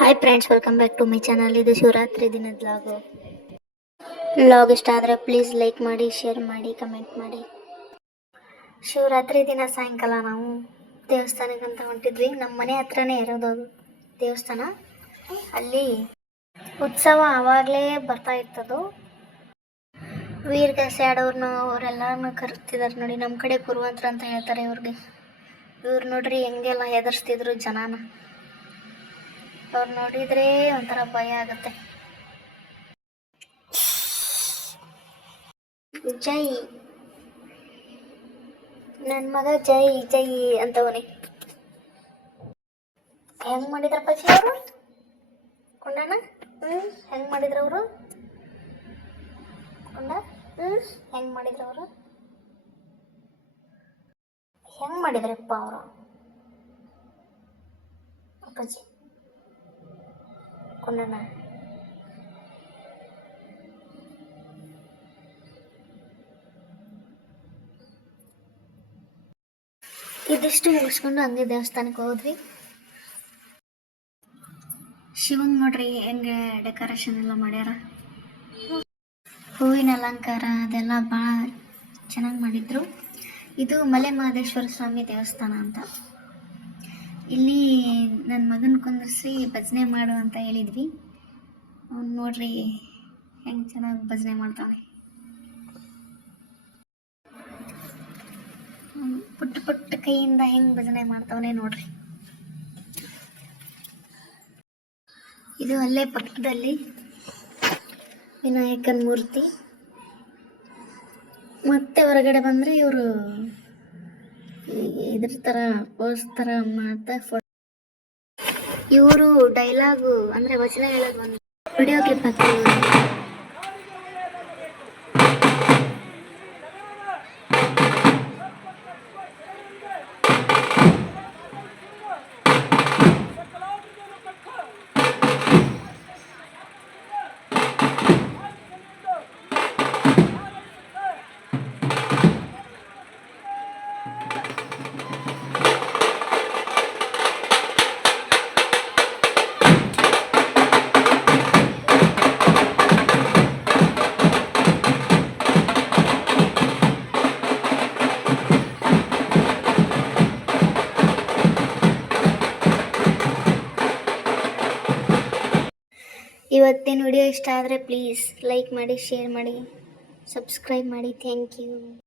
Hi friends, welcome back to my channel. ಇದು ಶಿವರಾತ್ರಿ ದಿನದ log ಇಷ್ಟ ಆದರೆ ಪ್ಲೀಸ್ ಲೈಕ್ ಮಾಡಿ, ಶೇರ್ ಮಾಡಿ, ಕಮೆಂಟ್ ಮಾಡಿ. ಶಿವರಾತ್ರಿ ದಿನ ಸಾಯಂಕಾಲ ನಾವು ದೇವಸ್ಥಾನಕ್ಕಂತ ಹೊಂಟಿದ್ವಿ. ನಮ್ಮ ಮನೆ ಹತ್ರನೇ ಇರೋದು ದೇವಸ್ಥಾನ. ಅಲ್ಲಿ ಉತ್ಸವ ಆವಾಗಲೇ ಬರ್ತಾ ಇರ್ತದು. ವೀರಗಾಸೆ ಆಡೋರ್ನ ಅವರೆಲ್ಲರನ್ನ ಕರೆಸ್ತಿದ್ದಾರೆ ನೋಡಿ. ನಮ್ಮ ಕಡೆ ಕುರುವಂತ್ರ ಅಂತ ಹೇಳ್ತಾರೆ ಇವ್ರಿಗೆ. ಇವ್ರು ನೋಡ್ರಿ ಹೆಂಗೆಲ್ಲ ಹೆದರ್ಸ್ತಿದ್ರು ಜನನ. ಅವ್ರು ನೋಡಿದ್ರೆ ಒಂಥರ ಭಯ ಆಗುತ್ತೆ. ಜೈ ನನ್ನ ಮಗ ಜೈ ಜೈ ಅಂತವನೇ. ಹೆಂಗ್ ಮಾಡಿದ್ರಪ್ಪ ಅವರು ಕೊಂಡನ? ಹೆಂಗ್ ಮಾಡಿದ್ರು ಅವರು ಕೊಂಡ? ಹೆಂಗ್ ಮಾಡಿದ್ರು ಅವರು? ಹೆಂಗ್ ಮಾಡಿದ್ರಪ್ಪ ಅವರು ಅಪ್ಪಾಜಿ ಕೊಂಡನ? ಇದಿಷ್ಟು ಮುಗಿಸ್ಕೊಂಡು ಹಂಗೆ ದೇವಸ್ಥಾನಕ್ಕೆ ಹೋದ್ವಿ. ಶಿವಂಗ್ ನೋಡ್ರಿ ಹೆಂಗೆ ಡೆಕೋರೇಷನ್ ಎಲ್ಲ ಮಾಡ್ಯಾರ. ಹೂವಿನ ಅಲಂಕಾರ ಅದೆಲ್ಲ ಭಾಳ ಚೆನ್ನಾಗಿ ಮಾಡಿದ್ರು. ಇದು ಮಲೆ ಮಹದೇಶ್ವರ ಸ್ವಾಮಿ ದೇವಸ್ಥಾನ ಅಂತ. ಇಲ್ಲಿ ನನ್ನ ಮಗನ ಕುಂದಿರಿಸಿ ಭಜನೆ ಮಾಡು ಅಂತ ಹೇಳಿದ್ವಿ. ಅವ್ನು ನೋಡ್ರಿ ಹೆಂಗೆ ಚೆನ್ನಾಗಿ ಭಜನೆ ಮಾಡ್ತಾನೆ. ಪುಟ್ಟ ಪುಟ್ಟ ಕೈಯಿಂದ ಹೆಂಗೆ ಭಜನೆ ಮಾಡ್ತಾವನೆ ನೋಡ್ರಿ. ಇದು ಅಲ್ಲೇ ಪಕ್ಕದಲ್ಲಿ ವಿನಾಯಕನ ಮೂರ್ತಿ. ಮತ್ತೆ ಹೊರಗಡೆ ಬಂದರೆ ಇವರು ಇದ್ರ ಥರ ಪೋಸ್ ಥರ ಮಾಡ್ತಾ ಇವರು ಡೈಲಾಗು ಅಂದರೆ ವಚನ ಹೇಳೋದು ಒಂದು ವಿಡಿಯೋ ಕ್ಲಿಪ್ ಹಾಕ್ತಾರೆ. ಇವತ್ತಿನ ವಿಡಿಯೋ ಇಷ್ಟ ಆದರೆ ಪ್ಲೀಸ್ ಲೈಕ್ ಮಾಡಿ, ಶೇರ್ ಮಾಡಿ, ಸಬ್ಸ್ಕ್ರೈಬ್ ಮಾಡಿ. Thank you.